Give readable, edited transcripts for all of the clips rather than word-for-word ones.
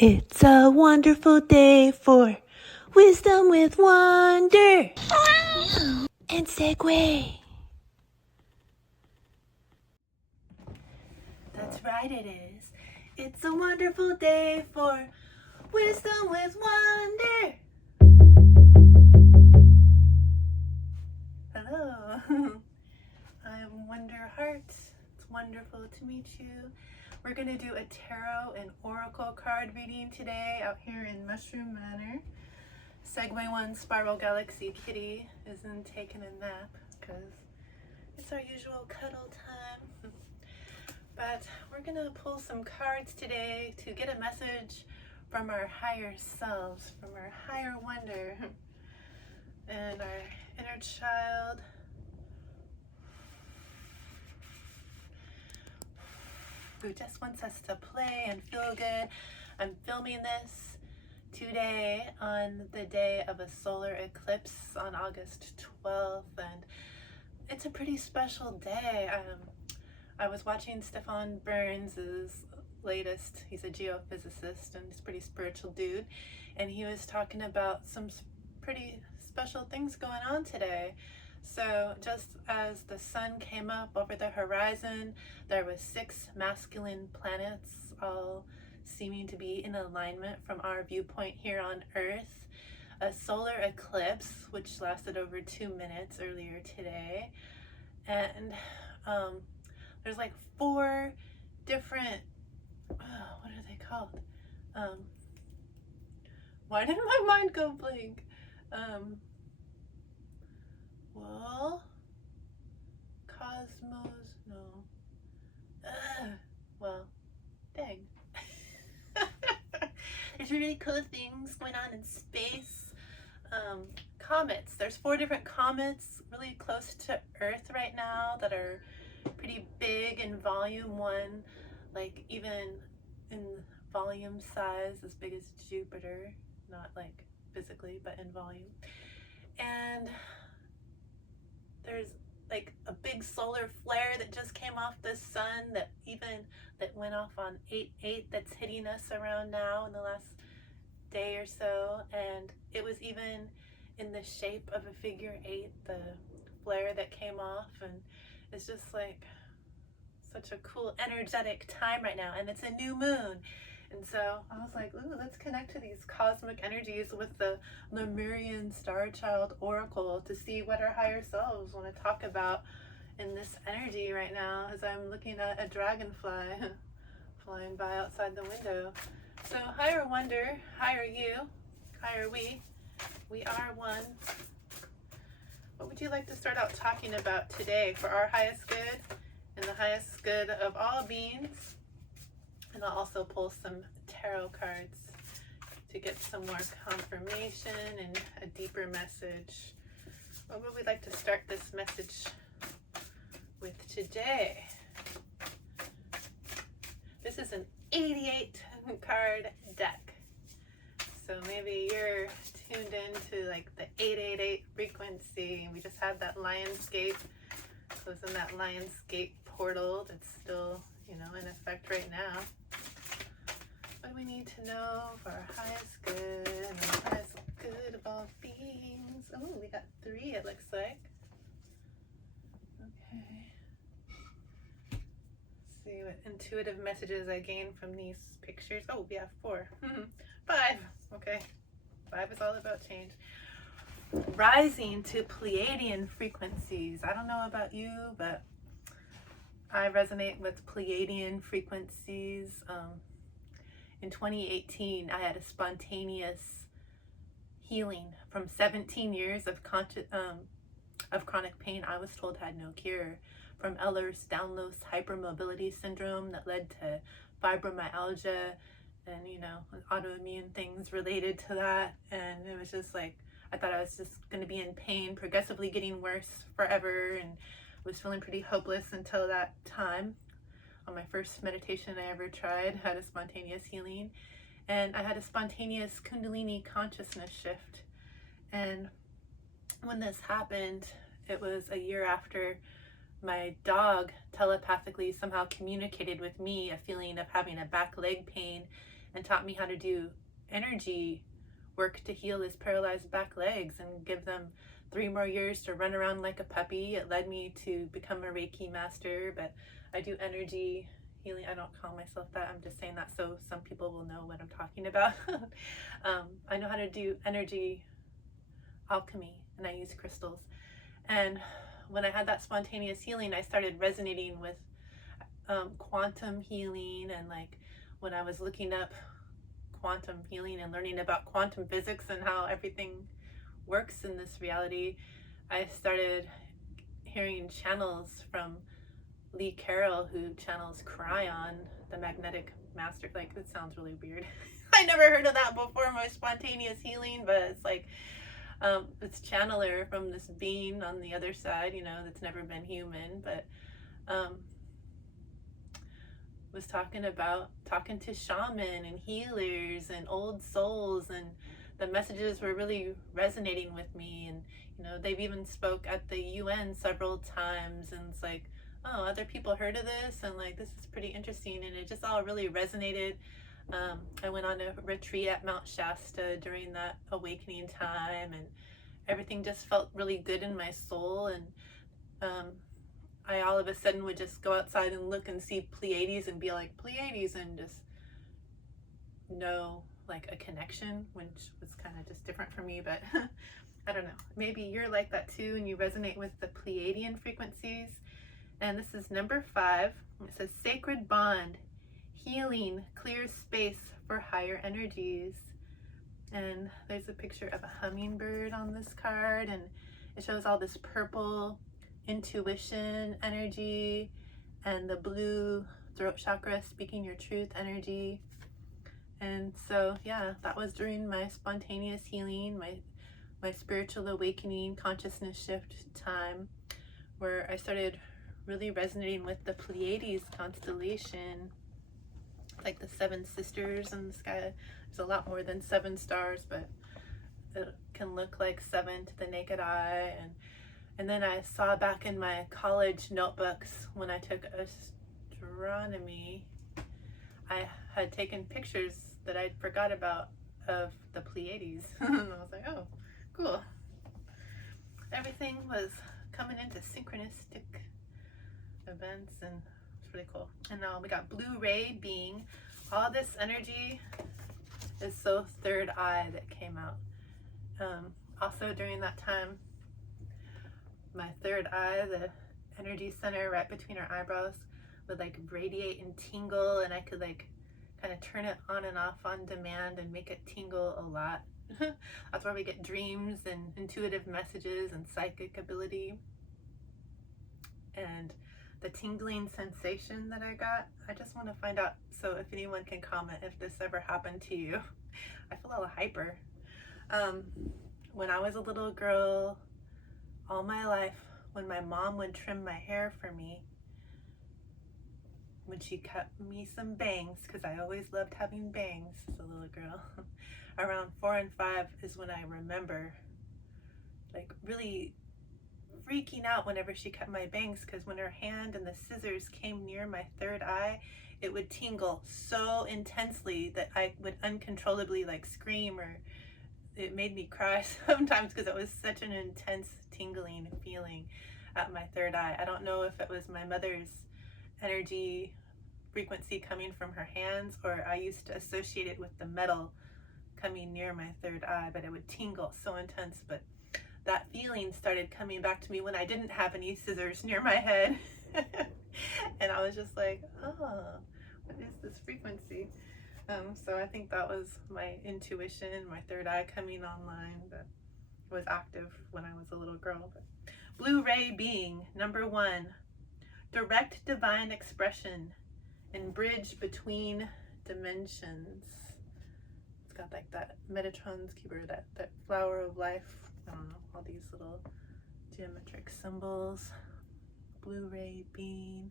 It's a wonderful day for wisdom with wonder and segue. That's right, it is. It's a wonderful day for wisdom with wonder. Hello, I'm Wonder Heart. It's wonderful to meet you. We're going to do a tarot and oracle card reading today out here in Mushroom Manor. Segway 1 Spiral Galaxy Kitty isn't taking a nap because it's our usual cuddle time. But we're going to pull some cards today to get a message from our higher selves, from our higher wonder and our inner child. Who just wants us to play and feel good. I'm filming this today on the day of a solar eclipse on August 12th, and it's a pretty special day. I was watching Stefan Burns' latest, he's a geophysicist and he's a pretty spiritual dude, and he was talking about some pretty special things going on today. So just as the sun came up over the horizon, there was 6 masculine planets all seeming to be in alignment from our viewpoint here on Earth. A solar eclipse, which lasted over 2 minutes earlier today. And there's like 4 different, what are they called? Why did my mind go blank? Well, cosmos, no. Well, dang. There's really cool things going on in space. Comets. There's 4 different comets really close to Earth right now that are pretty big in volume 1, like even in volume size as big as Jupiter, not like physically, but in volume. And there's like a big solar flare that just came off the sun that went off on 8/8 that's hitting us around now in the last day or so, and it was even in the shape of a figure 8, the flare that came off, and it's just like such a cool energetic time right now, and it's a new moon. And so I was like, ooh, let's connect to these cosmic energies with the Lemurian Starchild Oracle to see what our higher selves want to talk about in this energy right now, as I'm looking at a dragonfly flying by outside the window. So higher wonder, higher you, higher we are one. What would you like to start out talking about today for our highest good and the highest good of all beings? And I'll also pull some tarot cards to get some more confirmation and a deeper message. What would we like to start this message with today? This is an 88 card deck. So maybe you're tuned into like the 888 frequency. We just had that Lionsgate. So it's in that Lionsgate portal that's still, in effect right now. What do we need to know for our highest good and the highest good of all beings? Oh, we got 3, it looks like. Okay. Let's see what intuitive messages I gain from these pictures. Oh, we have 4. 5. Okay. 5 is all about change. Rising to Pleiadian frequencies. I don't know about you, but I resonate with Pleiadian frequencies. In 2018, I had a spontaneous healing from 17 years of chronic pain I was told had no cure, from Ehlers-Danlos hypermobility syndrome that led to fibromyalgia and, autoimmune things related to that. And it was just like, I thought I was just going to be in pain, progressively getting worse forever, and was feeling pretty hopeless until that time. On my first meditation I ever tried, had a spontaneous healing, and I had a spontaneous Kundalini consciousness shift. And when this happened, it was a year after my dog telepathically somehow communicated with me a feeling of having a back leg pain and taught me how to do energy work to heal his paralyzed back legs and give them 3 more years to run around like a puppy. It led me to become a Reiki master, but I do energy healing. I don't call myself that. I'm just saying that so some people will know what I'm talking about. I know how to do energy alchemy, and I use crystals. And when I had that spontaneous healing, I started resonating with quantum healing, and like when I was looking up quantum healing and learning about quantum physics and how everything works in this reality, I started hearing channels from Lee Carroll, who channels Cryon, the magnetic master. Like, it sounds really weird. I never heard of that before my spontaneous healing, but it's like it's channeler from this being on the other side, you know, that's never been human, but was talking to shaman and healers and old souls, and the messages were really resonating with me. And you know, they've even spoke at the UN several times, and it's like, oh, other people heard of this, and like, this is pretty interesting, and it just all really resonated. I went on a retreat at Mount Shasta during that awakening time, and everything just felt really good in my soul. And I all of a sudden would just go outside and look and see Pleiades and be like, Pleiades, and just know like a connection, which was kind of just different for me. But I don't know, maybe you're like that too, and you resonate with the Pleiadian frequencies. And this is number 5. It says sacred bond, healing, clear space for higher energies. And there's a picture of a hummingbird on this card, and it shows all this purple intuition energy and the blue throat chakra, speaking your truth energy. And so yeah, that was during my spontaneous healing, my spiritual awakening, consciousness shift time, where I started really resonating with the Pleiades constellation, like the 7 sisters in the sky. There's a lot more than 7 stars, but it can look like 7 to the naked eye. And then I saw back in my college notebooks when I took astronomy, I had taken pictures that I'd forgot about of the Pleiades. And I was like, oh, cool. Everything was coming into synchronistic events, and it's really cool. And now we got blue ray being. All this energy is so third eye that came out. Also during that time, my third eye, the energy center right between our eyebrows, would like radiate and tingle, and I could like kind of turn it on and off on demand and make it tingle a lot. That's where we get dreams and intuitive messages and psychic ability. And the tingling sensation that I got, I just want to find out, so if anyone can comment if this ever happened to you. I feel a little hyper. When I was a little girl, all my life, when my mom would trim my hair for me, when she cut me some bangs, because I always loved having bangs as a little girl, around 4 and 5 is when I remember like really freaking out whenever she cut my bangs, because when her hand and the scissors came near my third eye, it would tingle so intensely that I would uncontrollably like scream, or it made me cry sometimes because it was such an intense tingling feeling at my third eye. I don't know if it was my mother's energy frequency coming from her hands, or I used to associate it with the metal coming near my third eye, but it would tingle so intense. But that feeling started coming back to me when I didn't have any scissors near my head. And I was just like, oh, what is this frequency? So I think that was my intuition, my third eye coming online, that was active when I was a little girl. But blue ray being, number 1, direct divine expression and bridge between dimensions. It's got like that Metatron's keyboard, that flower of life. I don't know, all these little geometric symbols. Blue ray being.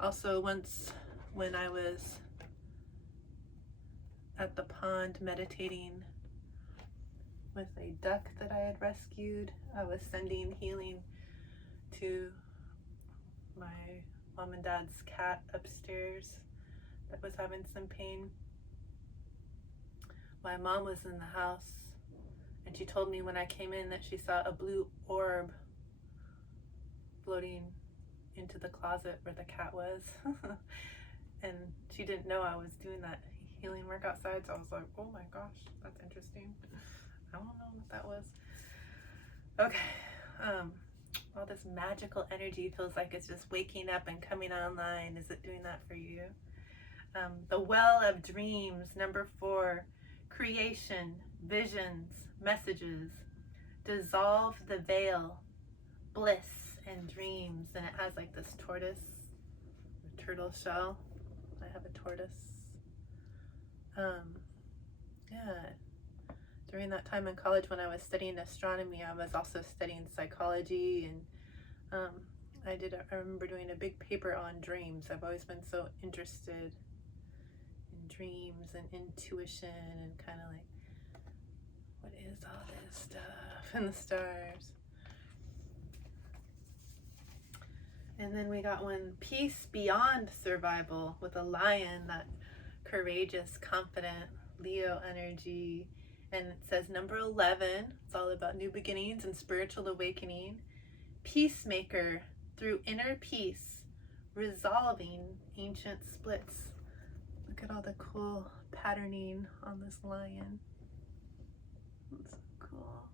Also, once when I was at the pond meditating with a duck that I had rescued, I was sending healing to my mom and dad's cat upstairs that was having some pain. My mom was in the house, and she told me when I came in that she saw a blue orb floating into the closet where the cat was. And she didn't know I was doing that healing work outside, so I was like, oh my gosh, that's interesting. I don't know what that was. Okay, all this magical energy feels like it's just waking up and coming online. Is it doing that for you? The Well of Dreams, number 4, creation, visions, messages, dissolve the veil, bliss and dreams. And it has like this tortoise, or turtle shell. I have a tortoise. Yeah. During that time in college when I was studying astronomy, I was also studying psychology, and I remember doing a big paper on dreams. I've always been so interested in dreams and intuition and kind of like, what is all this stuff in the stars? And then we got one, Peace Beyond Survival, with a lion, that courageous, confident Leo energy. And it says number 11, it's all about new beginnings and spiritual awakening. Peacemaker, through inner peace, resolving ancient splits. Look at all the cool patterning on this lion. That's so cool.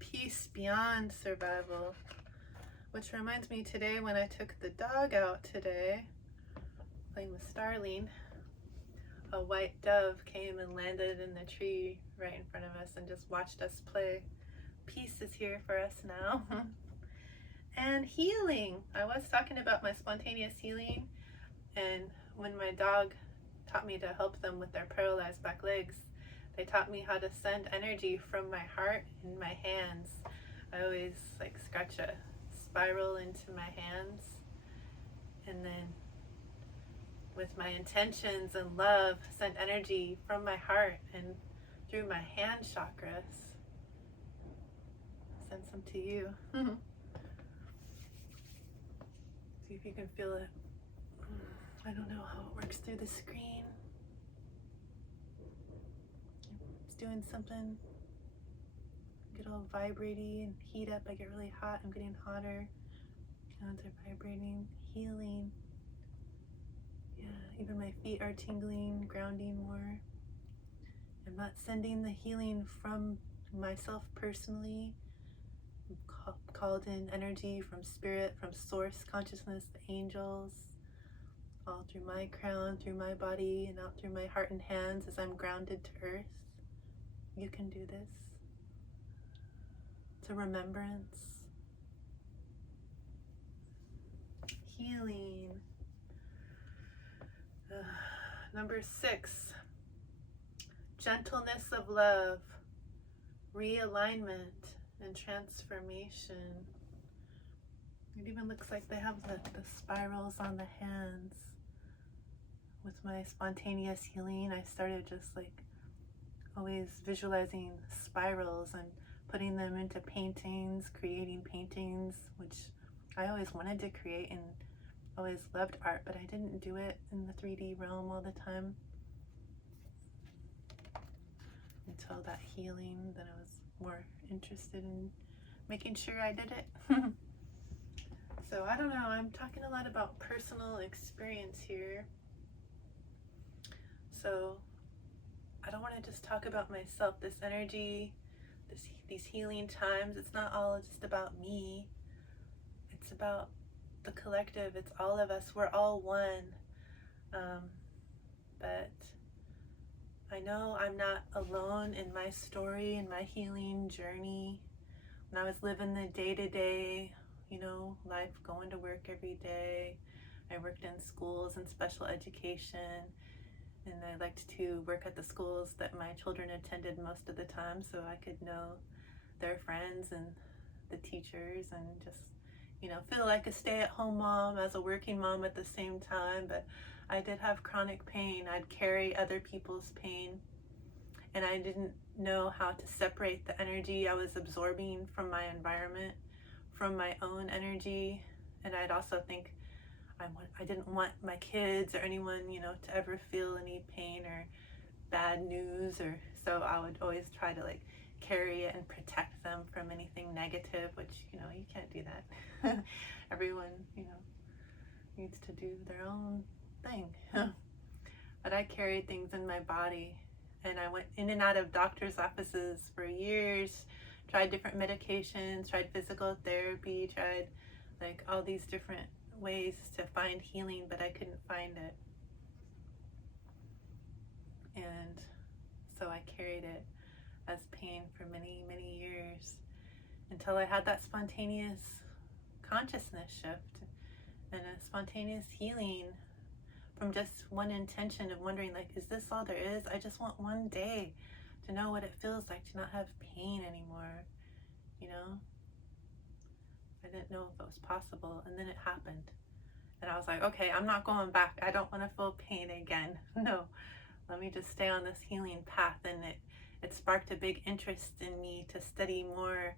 Peace beyond survival. Which reminds me, today when I took the dog out today, playing with Starling, a white dove came and landed in the tree right in front of us and just watched us play. Peace is here for us now. And healing. I was talking about my spontaneous healing, and when my dog taught me to help them with their paralyzed back legs, they taught me how to send energy from my heart in my hands. I always like scratch a spiral into my hands, and then with my intentions and love, send energy from my heart and through my hand chakras. Send some to you. See if you can feel it. I don't know how it works through the screen. It's doing something. Get all vibrating and heat up. I get really hot. I'm getting hotter. Hands are vibrating, healing. Yeah, even my feet are tingling, grounding more. I'm not sending the healing from myself personally. I'm called in energy from spirit, from source consciousness, the angels, all through my crown, through my body, and out through my heart and hands as I'm grounded to earth. You can do this. It's a remembrance. Healing. Number 6, gentleness of love, realignment, and transformation. It even looks like they have the spirals on the hands. With my spontaneous healing, I started just like always visualizing spirals and putting them into paintings, creating paintings, which I always wanted to create and always loved art, but I didn't do it in the 3D realm all the time until that healing. Then I was more interested in making sure I did it. So I don't know, I'm talking a lot about personal experience here. So I don't want to just talk about myself. This energy, these healing times, it's not all just about me. It's about the collective. It's all of us. We're all one. But I know I'm not alone in my story, in my healing journey. When I was living the day-to-day, life, going to work every day, I worked in schools and special education, and I liked to work at the schools that my children attended most of the time, so I could know their friends and the teachers, and just feel like a stay-at-home mom as a working mom at the same time. But I did have chronic pain. I'd carry other people's pain, and I didn't know how to separate the energy I was absorbing from my environment from my own energy. And I'd also think I didn't want my kids or anyone, you know, to ever feel any pain or bad news, or so I would always try to like carry it and protect them from anything negative, which, you know, you can't do that. Everyone, you know, needs to do their own thing. But I carried things in my body, and I went in and out of doctor's offices for years, tried different medications, tried physical therapy, tried like all these different ways to find healing, but I couldn't find it. And so I carried it as pain for many, many years until I had that spontaneous consciousness shift and a spontaneous healing from just one intention of wondering, like, is this all there is? I just want one day to know what it feels like to not have pain anymore, you know? I didn't know if it was possible, and then it happened. And I was like, okay, I'm not going back. I don't want to feel pain again. No, let me just stay on this healing path. And it sparked a big interest in me to study more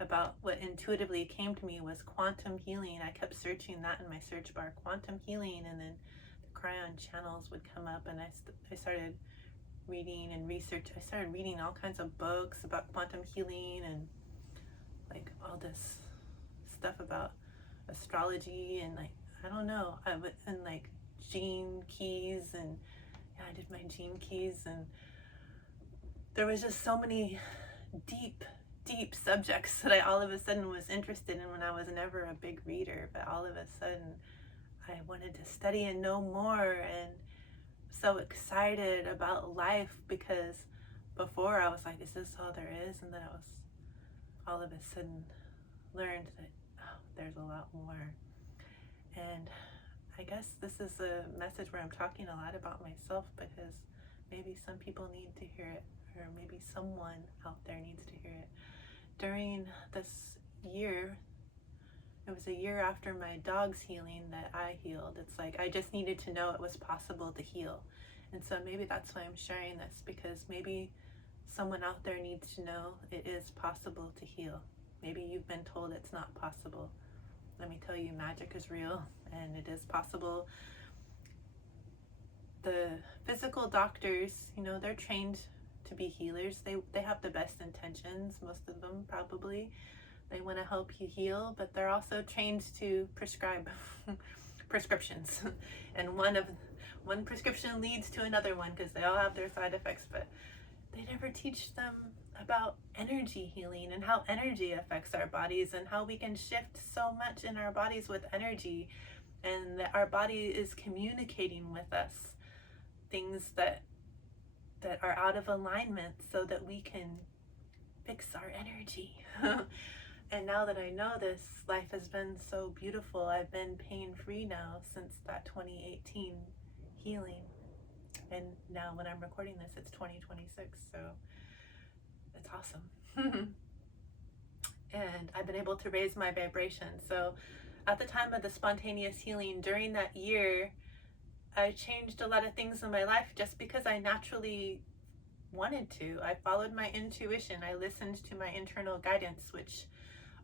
about what intuitively came to me was quantum healing. I kept searching that in my search bar, quantum healing, and then the Cryon channels would come up, and I started reading and research. I started reading all kinds of books about quantum healing and like all this stuff about astrology and like, I don't know, and like gene keys, and yeah, I did my gene keys, and there was just so many deep subjects that I all of a sudden was interested in when I was never a big reader, but all of a sudden I wanted to study and know more, and so excited about life, because before I was like, is this all there is? And then I was all of a sudden learned that, oh, there's a lot more. And I guess this is a message where I'm talking a lot about myself, because maybe some people need to hear it, or maybe someone out there needs to hear it. During this year, it was a year after my dog's healing that I healed. It's like I just needed to know it was possible to heal. And so maybe that's why I'm sharing this, because maybe someone out there needs to know it is possible to heal. Maybe you've been told it's not possible. Let me tell you, magic is real, and it is possible. The physical doctors, you know, they're trained to be healers. They have the best intentions, most of them probably. They want to help you heal, but they're also trained to prescribe prescriptions. And one prescription leads to another one, because they all have their side effects, but they never teach them about energy healing and how energy affects our bodies, and how we can shift so much in our bodies with energy, and that our body is communicating with us things that are out of alignment, so that we can fix our energy. And now that I know this, life has been so beautiful. I've been pain-free now since that 2018 healing. And now when I'm recording this, it's 2026, so it's awesome. And I've been able to raise my vibration. So at the time of the spontaneous healing, during that year, I changed a lot of things in my life just because I naturally wanted to. I followed my intuition. I listened to my internal guidance, which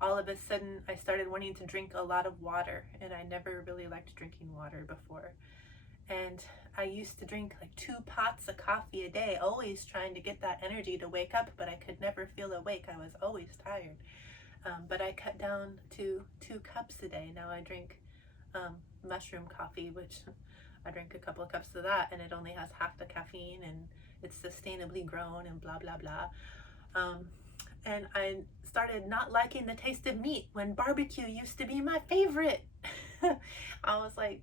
all of a sudden I started wanting to drink a lot of water, and I never really liked drinking water before. And I used to drink like 2 pots of coffee a day, always trying to get that energy to wake up, but I could never feel awake. I was always tired. But I cut down to 2 cups a day. Now I drink mushroom coffee, which I drink a couple of cups of that, and it only has half the caffeine, and it's sustainably grown, and blah, blah, blah. And I started not liking the taste of meat when barbecue used to be my favorite. I was like,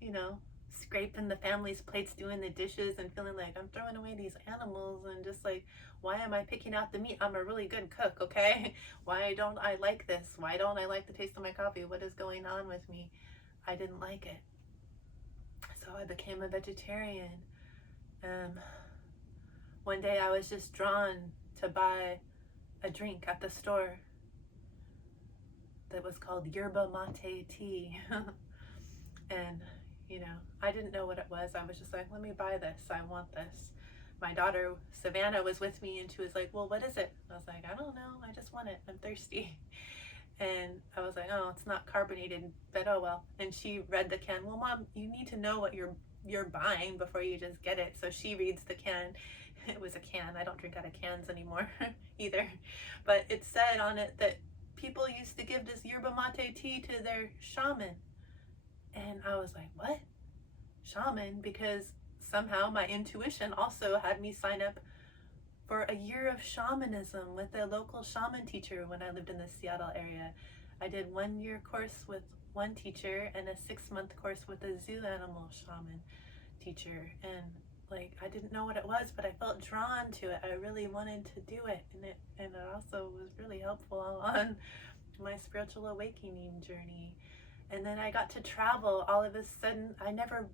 you know, scraping the family's plates, doing the dishes, and feeling like I'm throwing away these animals, and just like, why am I picking out the meat? I'm a really good cook, okay? Why don't I like this? Why don't I like the taste of my coffee? What is going on with me? I didn't like it. So I became a vegetarian. One day I was just drawn to buy a drink at the store that was called yerba mate tea. And, you know, I didn't know what it was. I was just like, let me buy this. I want this. My daughter, Savannah, was with me, and she was like, well, what is it? I was like, I don't know. I just want it. I'm thirsty. And I was like, oh, it's not carbonated, but oh well. And she read the can. Well, Mom, you need to know what you're buying before you just get it. So she reads the can. It was a can. I don't drink out of cans anymore either. But it said on it that people used to give this yerba mate tea to their shaman. And I was like, what? Shaman? Because somehow my intuition also had me sign up for a year of shamanism with a local shaman teacher when I lived in the Seattle area. I did 1 year course with one teacher and a 6-month course with a zoo animal shaman teacher. And like, I didn't know what it was, but I felt drawn to it. I really wanted to do it. And it also was really helpful on my spiritual awakening journey. And then I got to travel all of a sudden. I never,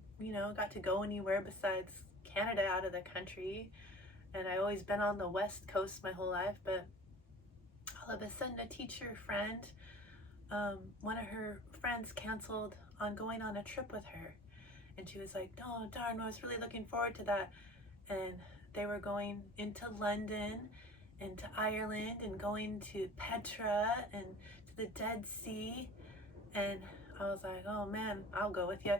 got to go anywhere besides Canada out of the country. And I always been on the West Coast my whole life, but all of a sudden a teacher friend, one of her friends canceled on going on a trip with her. And she was like, oh, darn, I was really looking forward to that. And they were going into London and to Ireland and going to Petra and to the Dead Sea. And I was like, oh man, I'll go with you.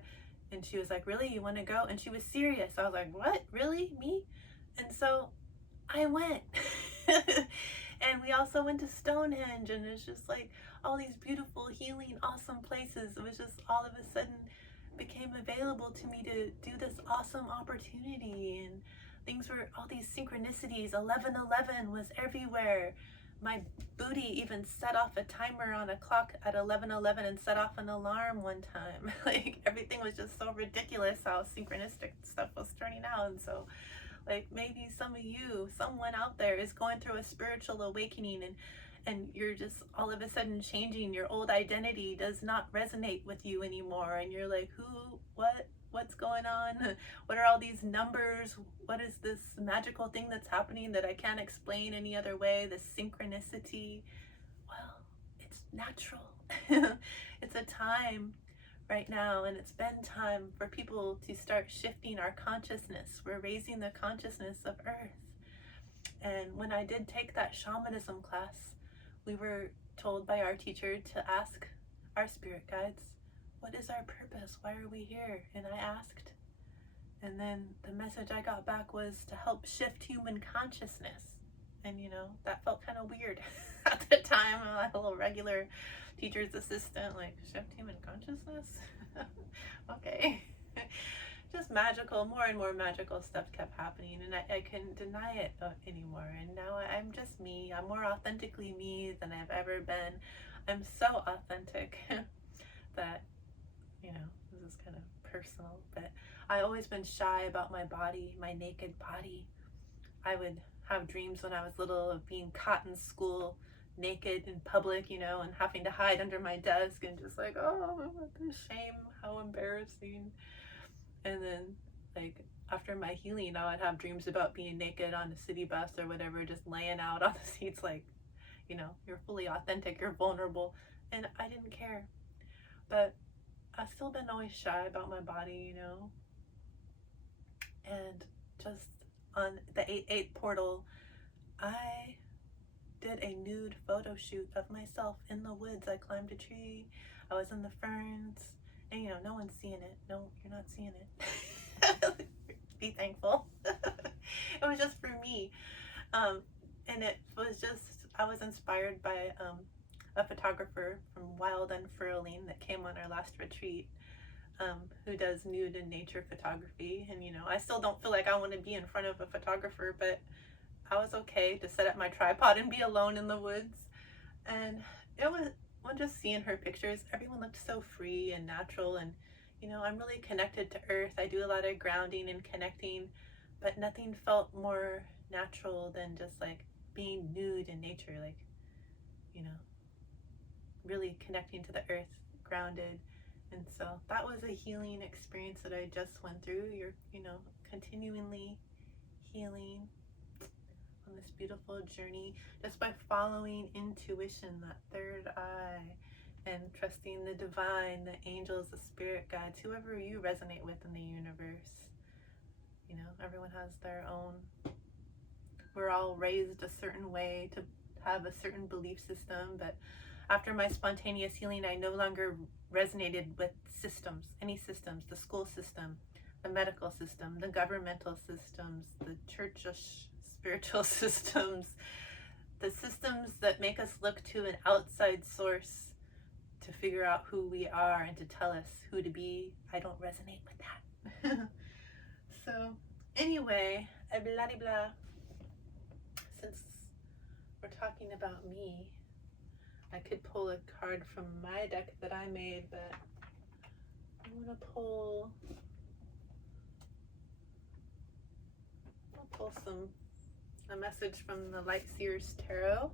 And she was like, really, you want to go? And she was serious. I was like, what, really, me? And so I went. And we also went to Stonehenge, and it's just like all these beautiful, healing, awesome places. It was just all of a sudden became available to me to do this awesome opportunity, and things were all these synchronicities. 11:11 was everywhere. My booty even set off a timer on a clock at 11:11 and set off an alarm one time. Like, everything was just so ridiculous how synchronistic stuff was turning out. And so, like, maybe someone out there is going through a spiritual awakening, and you're just all of a sudden changing. Your old identity does not resonate with you anymore, and you're like, what's going on? What are all these numbers? What is this magical thing that's happening that I can't explain any other way? This synchronicity. Well, it's natural. It's a time right now, and it's been time for people to start shifting our consciousness. We're raising the consciousness of Earth. And when I did take that shamanism class, we were told by our teacher to ask our spirit guides, what is our purpose? Why are we here? And I asked, and then the message I got back was to help shift human consciousness. And that felt kind of weird at the time. I'm like a little regular teacher's assistant, like, shift human consciousness? Okay. Just magical, more and more magical stuff kept happening, and I couldn't deny it anymore. And now I'm just me. I'm more authentically me than I've ever been. I'm so authentic that, this is kind of personal, but I always been shy about my body, my naked body. I would have dreams when I was little of being caught in school naked in public, and having to hide under my desk, and just like, oh, the shame, how embarrassing. And then, like, after my healing, I would have dreams about being naked on a city bus or whatever, just laying out on the seats, like, you're fully authentic, you're vulnerable. And I didn't care. But I've still been always shy about my body, And just on the 8/8 portal, I did a nude photo shoot of myself in the woods. I climbed a tree. I was in the ferns. And, no one's seeing it. No, you're not seeing it. Be thankful. It was just for me. And it was just, I was inspired by a photographer from Wild Unfurling that came on our last retreat, who does nude and nature photography. And, I still don't feel like I want to be in front of a photographer, but I was okay to set up my tripod and be alone in the woods. And it was, when just seeing her pictures, everyone looked so free and natural. And, I'm really connected to Earth. I do a lot of grounding and connecting, but nothing felt more natural than just like being nude in nature, like, really connecting to the earth, grounded. And so that was a healing experience that I just went through. You're, continually healing on this beautiful journey just by following intuition, that third eye, and trusting the divine, the angels, the spirit guides, whoever you resonate with in the universe. Everyone has their own. We're all raised a certain way to have a certain belief system, but After my spontaneous healing, I no longer resonated with systems, any systems, the school system, the medical system, the governmental systems, the church spiritual systems, the systems that make us look to an outside source to figure out who we are and to tell us who to be. I don't resonate with that. So anyway, blah de blah. Since we're talking about me, I could pull a card from my deck that I made, but I'm gonna pull, I'll pull a message from the Light Seers Tarot.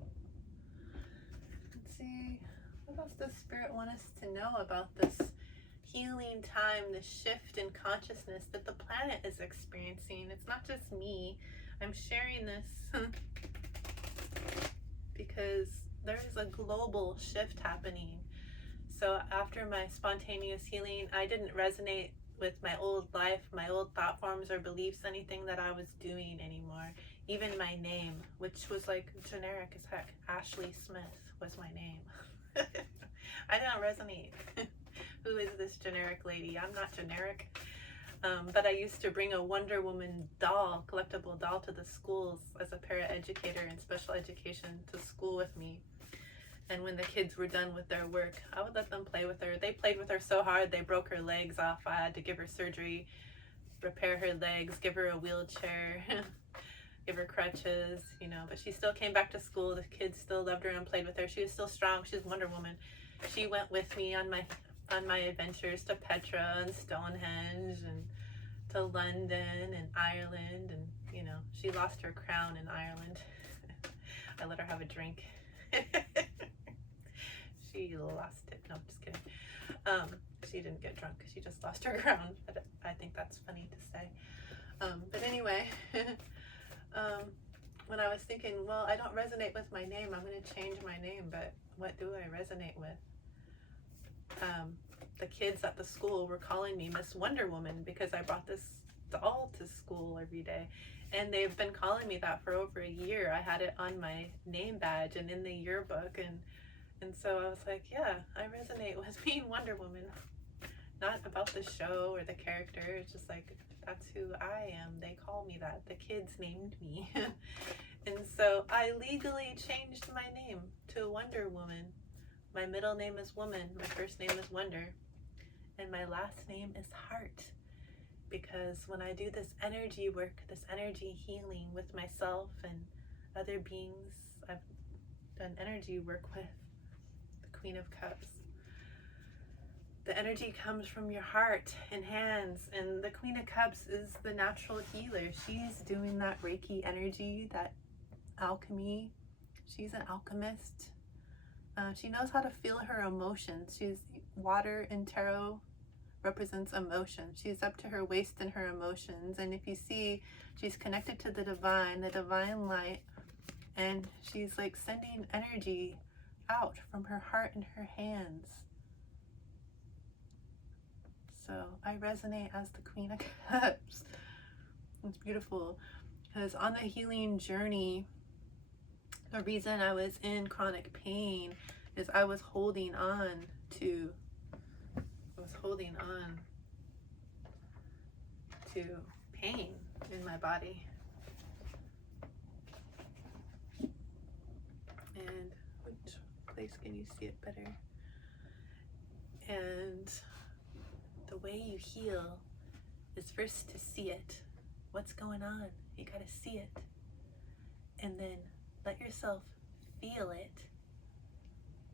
Let's see, what else does Spirit want us to know about this healing time, this shift in consciousness that the planet is experiencing? It's not just me. I'm sharing this because there's a global shift happening. So after my spontaneous healing, I didn't resonate with my old life, my old thought forms or beliefs, anything that I was doing anymore. Even my name, which was like generic as heck. Ashley Smith was my name. I didn't resonate. Who is this generic lady? I'm not generic. But I used to bring a Wonder Woman doll, collectible doll, to the schools as a paraeducator in special education to school with me. And when the kids were done with their work, I would let them play with her. They played with her so hard they broke her legs off. I had to give her surgery, repair her legs, give her a wheelchair, give her crutches, you know. But she still came back to school. The kids still loved her and played with her. She was still strong. She was Wonder Woman. She went with me on my adventures to Petra and Stonehenge and to London and Ireland, and you know, she lost her crown in Ireland. I let her have a drink. She lost it. No, I'm just kidding. She didn't get drunk. She just lost her crown. But I think that's funny to say. But anyway, when I was thinking, well, I don't resonate with my name, I'm going to change my name, but what do I resonate with? The kids at the school were calling me Miss Wonder Woman because I brought this doll to school every day. And they've been calling me that for over a year. I had it on my name badge and in the yearbook. And so I was like, yeah, I resonate with being Wonder Woman. Not about the show or the character. It's just like, that's who I am. They call me that. The kids named me. And so I legally changed my name to Wonder Woman. My middle name is Woman. My first name is Wonder. And my last name is Heart. Because when I do this energy work, this energy healing with myself and other beings, I've done energy work with the Queen of Cups. The energy comes from your heart and hands, and the Queen of Cups is the natural healer. She's doing that Reiki energy, that alchemy. She's an alchemist. She knows how to feel her emotions. She's water in tarot represents emotion. She's up to her waist in her emotions, and if you see, she's connected to the divine light, and she's like sending energy out from her heart and her hands. So I resonate as the Queen of Cups. It's beautiful because on the healing journey, the reason I was in chronic pain is I was holding on to pain in my body. And which place can you see it better? And the way you heal is first to see it. What's going on? You gotta see it. And then let yourself feel it.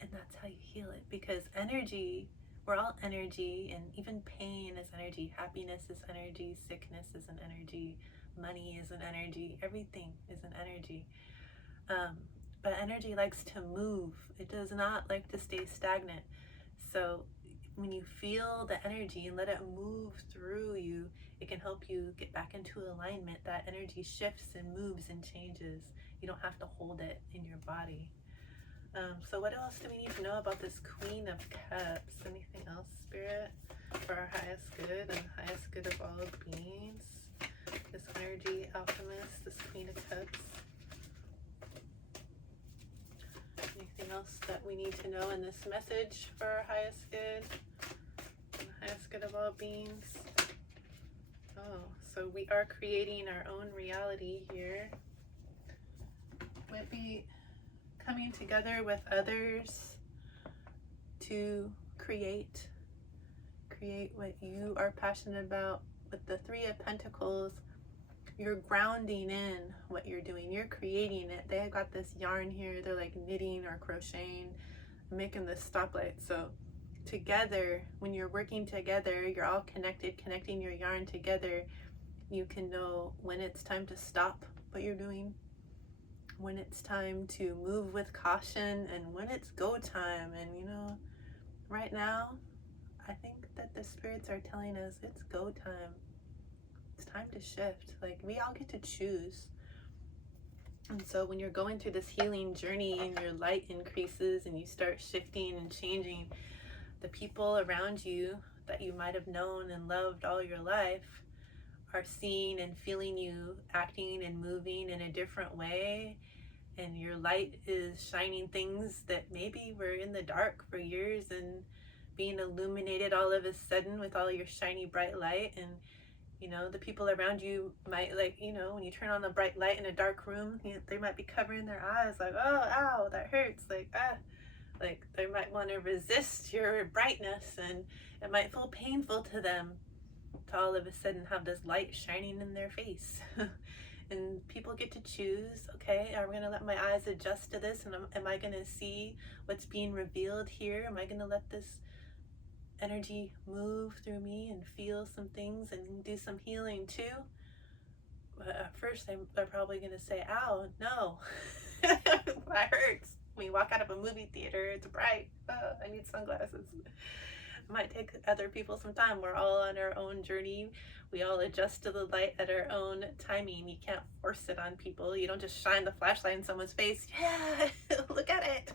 And that's how you heal it. Because energy, we're all energy, and even pain is energy. Happiness is energy. Sickness is an energy. Money is an energy. Everything is an energy. But energy likes to move. It does not like to stay stagnant. So when you feel the energy and let it move through you, it can help you get back into alignment. That energy shifts and moves and changes. You don't have to hold it in your body. So what else do we need to know about this Queen of Cups? Anything else, Spirit? For our highest good and highest good of all beings. This energy alchemist, this Queen of Cups. Anything else else that we need to know in this message for our highest good, the highest good of all beings? Oh, so we are creating our own reality here. Might be coming together with others to create what you are passionate about. With the Three of Pentacles, you're grounding in what you're doing. You're creating it. They got this yarn here. They're like knitting or crocheting, making this stoplight. So together, when you're working together, you're all connected, connecting your yarn together. You can know when it's time to stop what you're doing, when it's time to move with caution, and when it's go time. And you know, right now, I think that the spirits are telling us it's go time. It's time to shift. Like, we all get to choose. And so when you're going through this healing journey and your light increases and you start shifting and changing, the people around you that you might have known and loved all your life are seeing and feeling you acting and moving in a different way. And your light is shining things that maybe were in the dark for years and being illuminated all of a sudden with all your shiny bright light. And you know, the people around you might, like, you know, when you turn on a bright light in a dark room, you know, they might be covering their eyes, like, oh, ow, that hurts, like, ah, like they might want to resist your brightness, and it might feel painful to them to all of a sudden have this light shining in their face. And people get to choose, okay, I'm going to let my eyes adjust to this, and am I going to see what's being revealed here? Am I going to let this energy move through me and feel some things and do some healing too? But at first they're probably going to say, ow, no. That hurts. When you walk out of a movie theater, it's bright. Oh, I need sunglasses. It might take other people some time. We're all on our own journey. We all adjust to the light at our own timing. You can't force it on people. You don't just shine the flashlight in someone's face. Yeah, look at it.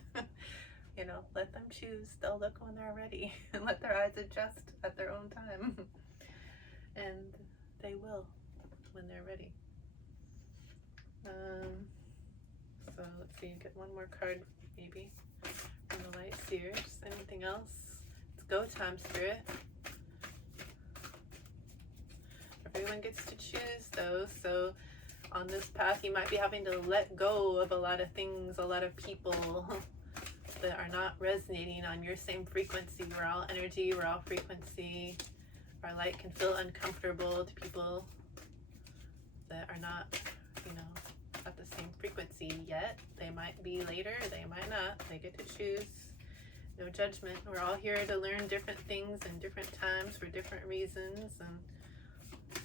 You know, let them choose. They'll look when they're ready, and let their eyes adjust at their own time. And they will when they're ready. So let's see, get one more card maybe from the Light Seers. Anything else? It's go time, Spirit. Everyone gets to choose though, so on this path you might be having to let go of a lot of things, a lot of people that are not resonating on your same frequency. We're all energy, we're all frequency. Our light can feel uncomfortable to people that are not, you know, at the same frequency yet. They might be later, they might not. They get to choose. No judgment. We're all here to learn different things in different times for different reasons, and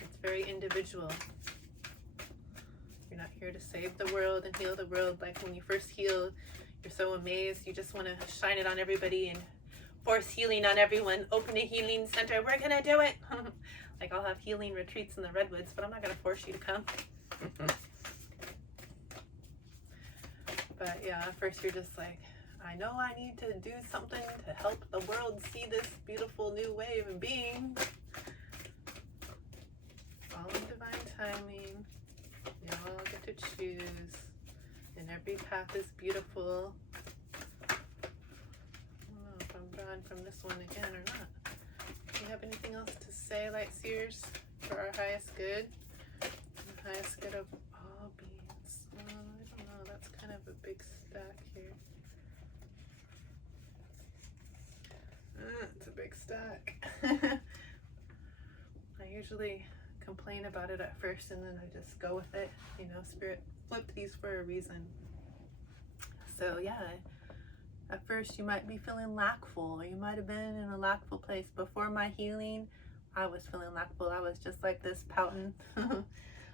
it's very individual. You're not here to save the world and heal the world. Like when you first heal, you're so amazed, you just want to shine it on everybody and force healing on everyone. Open a healing center, we're gonna do it. Like, I'll have healing retreats in the redwoods, but I'm not gonna force you to come. But yeah, at first you're just like, I know I need to do something to help the world see this beautiful new way of being. All in divine timing. You all get to choose. And every path is beautiful. I don't know if I'm drawn from this one again or not. Do you have anything else to say, Light Seers, for our highest good? The highest good of all beings. I don't know. That's kind of a big stack here. It's a big stack. I usually complain about it at first and then I just go with it. You know, Spirit flipped these for a reason. So yeah, at first you might be feeling lackful, or you might have been in a lackful place. Before my healing, I was feeling lackful. I was just like this, pouting.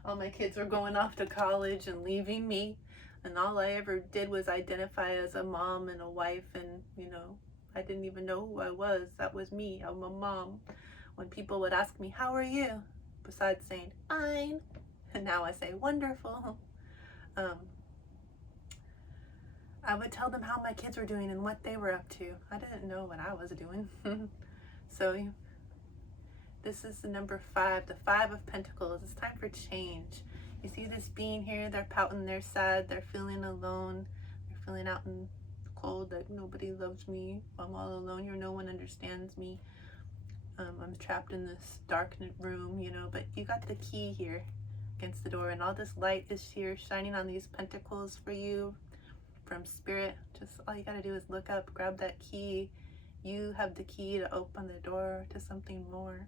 All my kids were going off to college and leaving me, and all I ever did was identify as a mom and a wife, and you know, I didn't even know who I was. That was me. I'm a mom. When people would ask me, how are you? Besides saying, fine. And now I say, wonderful. I would tell them how my kids were doing and what they were up to. I didn't know what I was doing. So this is the number 5, the 5 of Pentacles. It's time for change. You see this being here, they're pouting, they're sad, they're feeling alone, they're feeling out in the cold, like nobody loves me, I'm all alone here, no one understands me, I'm trapped in this dark room, you know, but you got the key here against the door, and all this light is here shining on these pentacles for you from spirit. Just all you gotta do is look up, grab that key. You have the key to open the door to something more.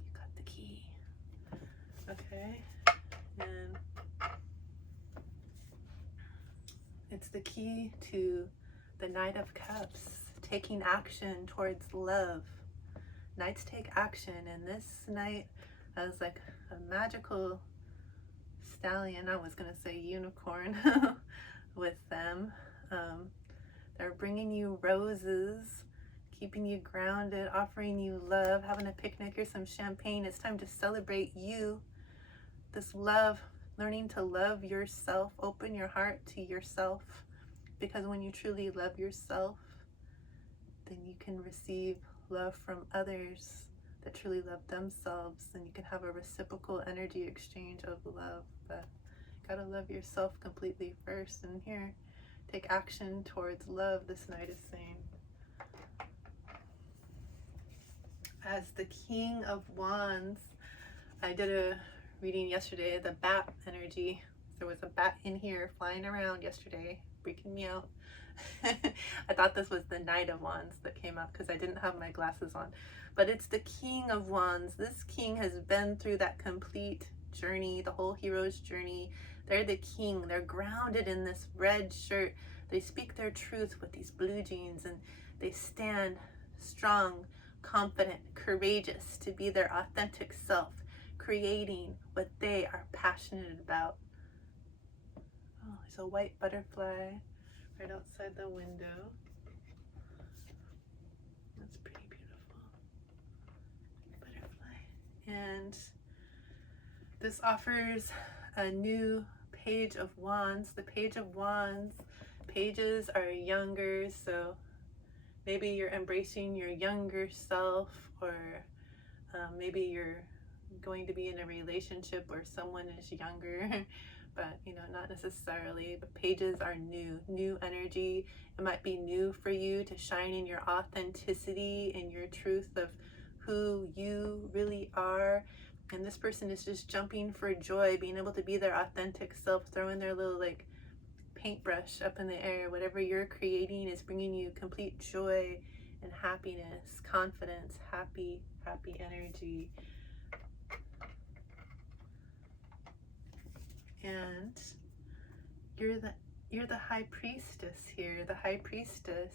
You got the key. Okay, and it's the key to the Knight of Cups, taking action towards love. Knights take action, and this knight has like a magical stallion, I was gonna say unicorn, with them. They're bringing you roses, keeping you grounded, offering you love, having a picnic. Here's some champagne. It's time to celebrate you. This love, learning to love yourself. Open your heart to yourself, because when you truly love yourself, then you can receive love from others that truly love themselves, and you can have a reciprocal energy exchange of love. But you gotta love yourself completely first, and here, take action towards love, this knight is saying. As the King of Wands, I did a reading yesterday, the bat energy. There was a bat in here flying around yesterday, freaking me out. I thought this was the Knight of Wands that came out because I didn't have my glasses on. But it's the King of Wands. This king has been through that complete journey, the whole hero's journey. They're the king. They're grounded in this red shirt. They speak their truth with these blue jeans, and they stand strong, confident, courageous to be their authentic self, creating what they are passionate about. Oh, there's a white butterfly right outside the window. That's pretty beautiful. Butterfly. And this offers a new Page of Wands. The Page of Wands, pages are younger, so maybe you're embracing your younger self, or maybe you're going to be in a relationship where someone is younger. But you know, not necessarily. The pages are new energy. It might be new for you to shine in your authenticity and your truth of who you really are. And this person is just jumping for joy, being able to be their authentic self, throwing their little like paintbrush up in the air. Whatever you're creating is bringing you complete joy and happiness, confidence, happy energy. And you're the High Priestess here. The High Priestess,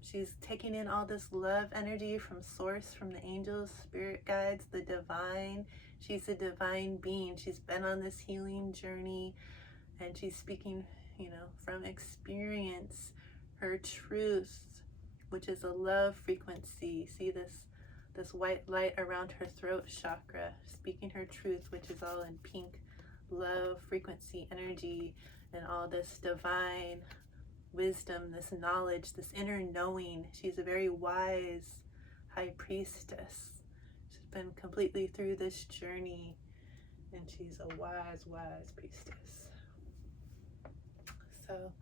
she's taking in all this love energy from source, from the angels, spirit guides, the divine. She's a divine being. She's been on this healing journey, and she's speaking, you know, from experience, her truth, which is a love frequency. See this white light around her throat chakra, speaking her truth, which is all in pink. Love frequency energy, and all this divine wisdom, this knowledge, this inner knowing. She's a very wise High Priestess. She's been completely through this journey, and she's a wise priestess. So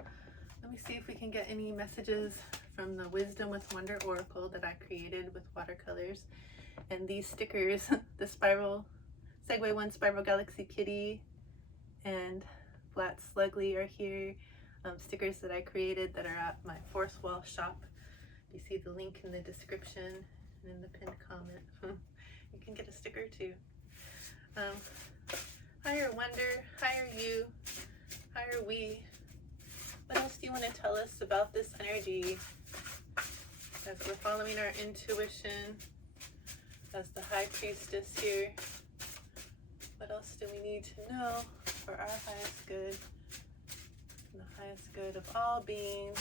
let me see if we can get any messages from the Wisdom with Wonder Oracle that I created with watercolors. And these stickers, the Spiral Segway 1 Spiral Galaxy Kitty and Flat Slugly are here. Stickers that I created that are at my Fourth Wall shop. You see the link in the description and in the pinned comment. You can get a sticker too. Higher Wonder, higher you, higher we. What else do you want to tell us about this energy as we're following our intuition as the High Priestess here? What else do we need to know for our highest good and the highest good of all beings?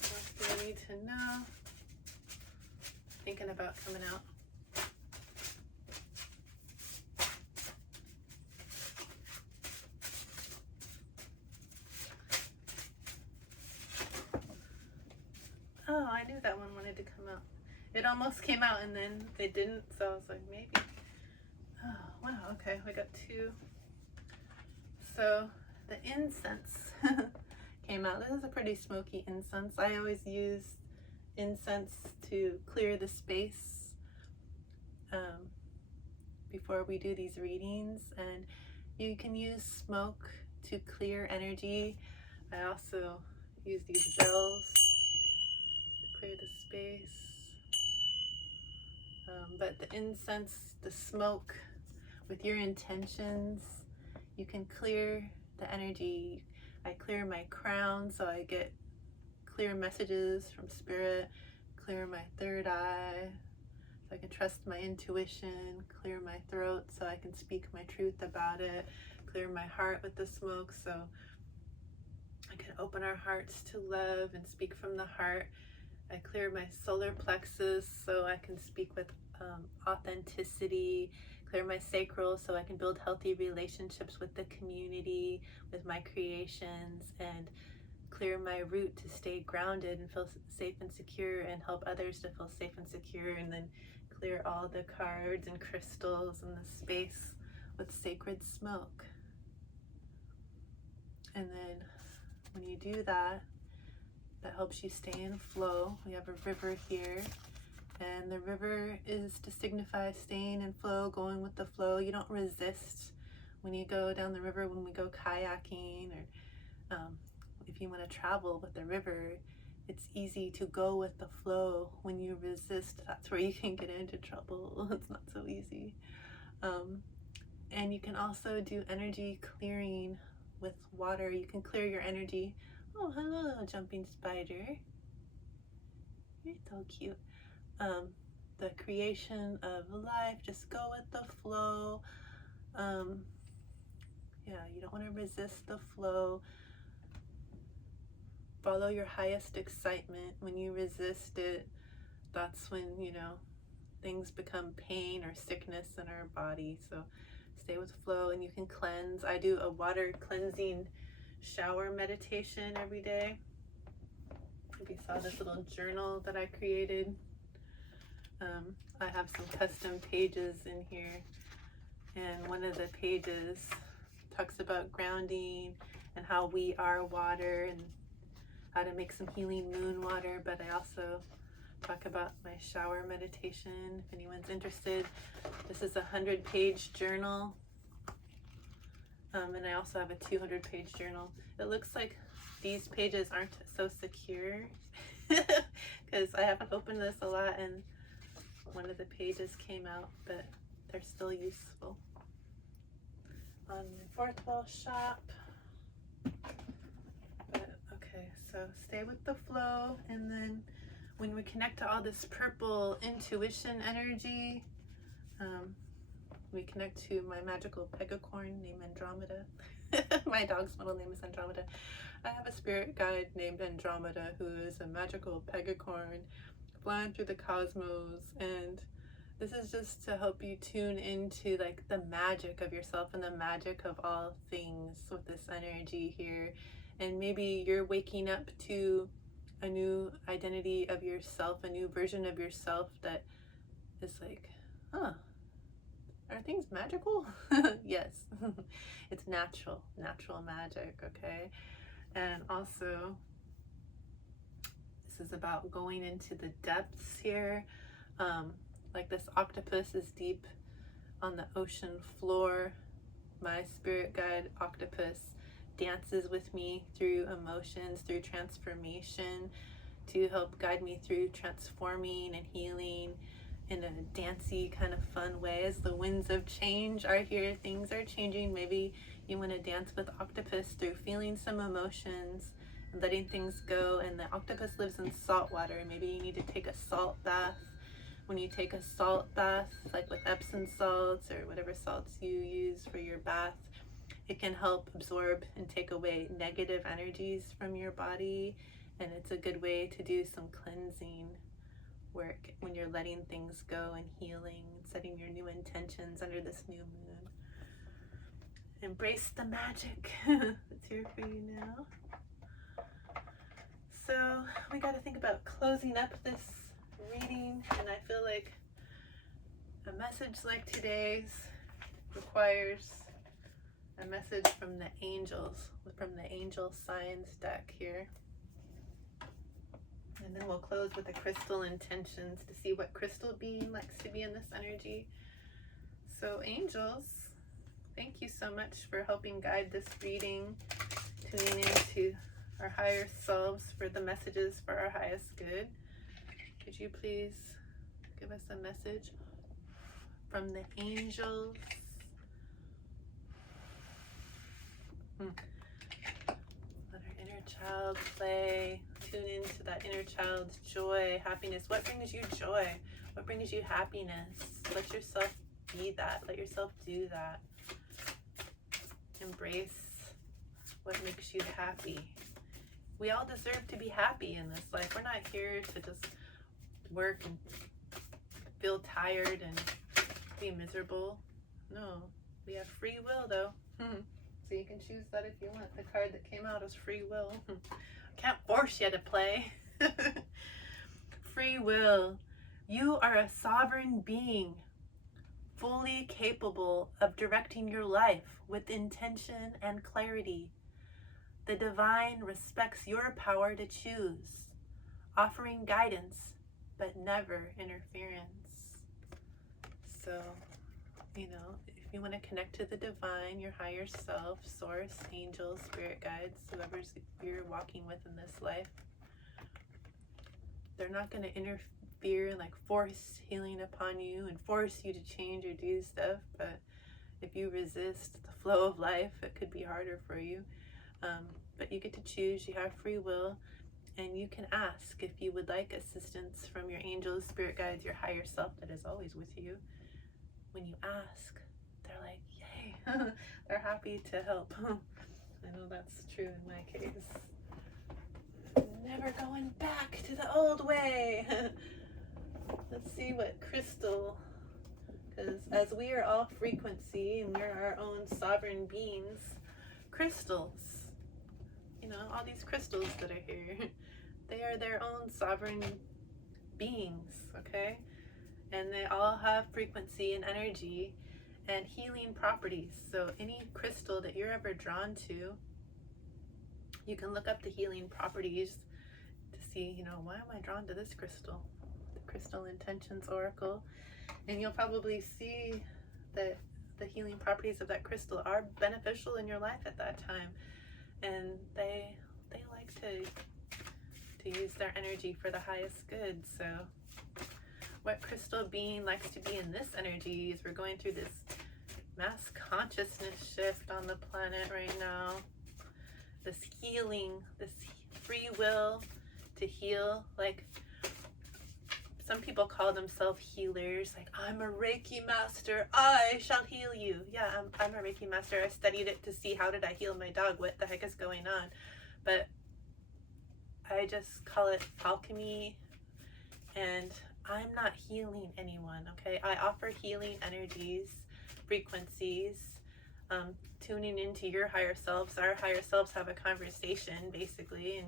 What else do we need to know? Thinking about coming out. Oh, I knew that one wanted to come out. It almost came out and then it didn't, so I was like, maybe. Oh, wow, okay, we got two. So the incense came out. This is a pretty smoky incense. I always use incense to clear the space before we do these readings, and you can use smoke to clear energy. I also use these bells to clear the space. But the incense, the smoke, with your intentions, you can clear the energy. I clear my crown so I get clear messages from spirit, clear my third eye so I can trust my intuition, clear my throat so I can speak my truth about it, clear my heart with the smoke so I can open our hearts to love and speak from the heart. I clear my solar plexus so I can speak with authenticity, clear my sacral so I can build healthy relationships with the community, with my creations, and clear my root to stay grounded and feel safe and secure and help others to feel safe and secure, and then clear all the cards and crystals in the space with sacred smoke. And then when you do that, that helps you stay in flow. We have a river here, and the river is to signify staying in flow, going with the flow. You don't resist when you go down the river, when we go kayaking, or if you want to travel with the river, it's easy to go with the flow. When you resist, that's where you can get into trouble. It's not so easy. And you can also do energy clearing with water. You can clear your energy. Oh, hello, jumping spider. You're so cute. The creation of life, just go with the flow. Yeah, you don't want to resist the flow. Follow your highest excitement. When you resist it, that's when, things become pain or sickness in our body. So stay with flow, and you can cleanse. I do a water cleansing shower meditation every day. If you saw this little journal that I created, I have some custom pages in here, and one of the pages talks about grounding and how we are water and how to make some healing moon water. But I also talk about my shower meditation if anyone's interested. This is a 100-page journal, and I also have a 200-page journal. It looks like these pages aren't so secure because I haven't opened this a lot and one of the pages came out, but they're still useful. On the fourth wall shop. But okay, so stay with the flow, and then when we connect to all this purple intuition energy, we connect to my magical pegacorn named Andromeda. My dog's middle name is Andromeda. I have a spirit guide named Andromeda who is a magical pegacorn flying through the cosmos, and this is just to help you tune into like the magic of yourself and the magic of all things with this energy here. And maybe you're waking up to a new identity of yourself, a new version of yourself that is like, are things magical? Yes. It's natural magic, okay? And also, this is about going into the depths here. Like this octopus is deep on the ocean floor. My spirit guide octopus dances with me through emotions, through transformation, to help guide me through transforming and healing in a dancey kind of fun way. As the winds of change are here, things are changing. Maybe you want to dance with octopus through feeling some emotions and letting things go. And the octopus lives in salt water. Maybe you need to take a salt bath. When you take a salt bath, like with Epsom salts or whatever salts you use for your bath, it can help absorb and take away negative energies from your body. And it's a good way to do some cleansing work when you're letting things go and healing and setting your new intentions under this new moon. Embrace the magic that's here for you now. So we got to think about closing up this reading, and I feel like a message like today's requires a message from the angels, from the angel signs deck here. And then we'll close with the crystal intentions to see what crystal being likes to be in this energy. So angels, thank you so much for helping guide this reading, tuning into our higher selves for the messages for our highest good. Could you please give us a message from the angels? Let our inner child play. Tune into that inner child's joy, happiness. What brings you joy? What brings you happiness? Let yourself be that. Let yourself do that. Embrace what makes you happy. We all deserve to be happy in this life. We're not here to just work and feel tired and be miserable. No, we have free will though. So you can choose that if you want. The card that came out is free will. Can't force you to play. Free will. You are a sovereign being, fully capable of directing your life with intention and clarity. The divine respects your power to choose, offering guidance, but never interference. So, if you want to connect to the divine, your higher self, source, angels, spirit guides, whoever's you're walking with in this life, they're not going to interfere and force healing upon you and force you to change or do stuff. But if you resist the flow of life, it could be harder for you. But you get to choose. You have free will, and you can ask if you would like assistance from your angels, spirit guides, your higher self that is always with you. When you ask, they're like, yay, they're happy to help. I know that's true in my case. Never going back to the old way. Let's see what crystal, because as we are all frequency and we're our own sovereign beings, crystals, all these crystals that are here, they are their own sovereign beings, okay? And they all have frequency and energy and healing properties. So any crystal that you're ever drawn to, you can look up the healing properties to see, why am I drawn to this crystal? The Crystal Intentions Oracle. And you'll probably see that the healing properties of that crystal are beneficial in your life at that time. And they like to use their energy for the highest good. So what crystal being likes to be in this energy is we're going through this mass consciousness shift on the planet right now. This healing, this free will to heal. Some people call themselves healers. I'm a Reiki master. I shall heal you. Yeah, I'm a Reiki master. I studied it to see how did I heal my dog. What the heck is going on? But I just call it alchemy, and I'm not healing anyone, okay? I offer healing energies, frequencies, tuning into your higher selves. Our higher selves have a conversation, basically,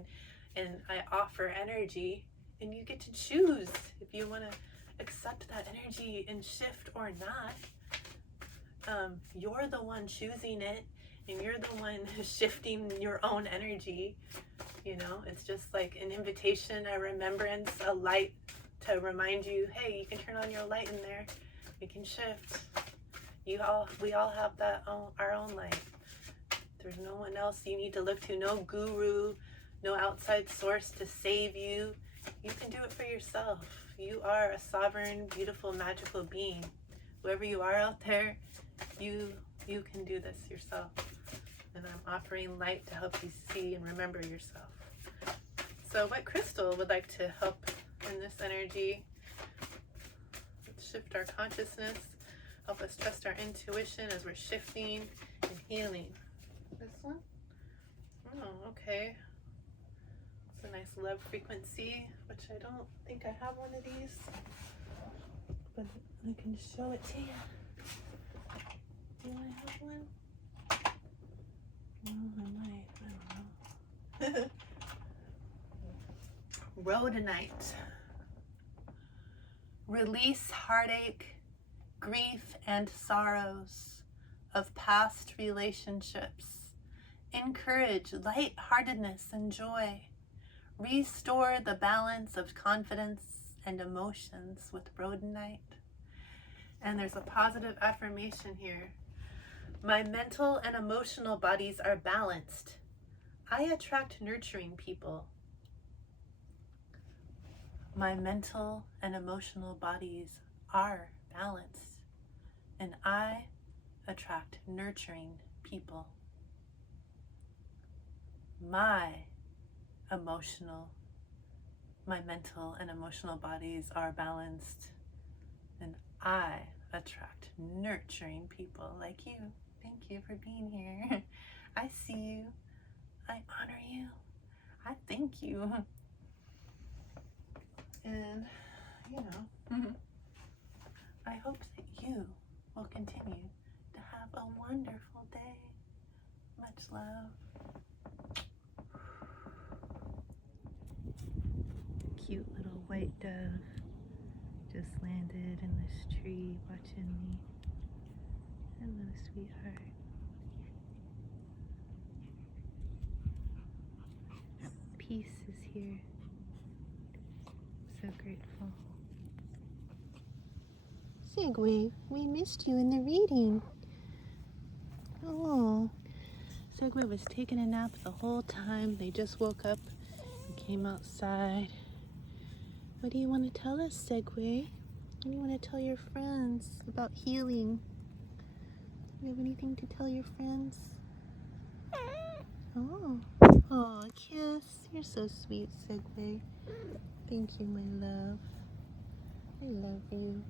and I offer energy, and you get to choose if you want to accept that energy and shift or not. You're the one choosing it, and you're the one shifting your own energy. It's just like an invitation, a remembrance, a light to remind you, hey, you can turn on your light in there. We can shift. We all have that our own light. There's no one else you need to look to, no guru, no outside source to save you. You can do it for yourself. You are a sovereign, beautiful, magical being. Whoever you are out there, you can do this yourself. And I'm offering light to help you see and remember yourself. So what crystal would like to help in this energy? Let's shift our consciousness, help us trust our intuition as we're shifting and healing. This one? Oh, okay. It's a nice love frequency, which I don't think I have one of these, but I can show it to you. Do I have one? Well, I might. I don't know. Rhodonite. Release heartache, grief, and sorrows. of past relationships. Encourage lightheartedness and joy. Restore the balance of confidence and emotions with rhodonite. And there's a positive affirmation here. My mental and emotional bodies are balanced. I attract nurturing people. My mental and emotional bodies are balanced, and I attract nurturing people. My mental and emotional bodies are balanced, and I attract nurturing people like you. Thank you for being here. I see you. I honor you. I thank you. And, I hope that you will continue to have a wonderful day. Much love. Cute little white dove just landed in this tree watching me. Hello, sweetheart. Peace is here. So grateful. Segway, we missed you in the reading. Oh, Segway was taking a nap the whole time. They just woke up and came outside. What do you want to tell us, Segway? What do you want to tell your friends about healing? Do you have anything to tell your friends? Oh, kiss. You're so sweet, Segway. Thank you, my love. I love you.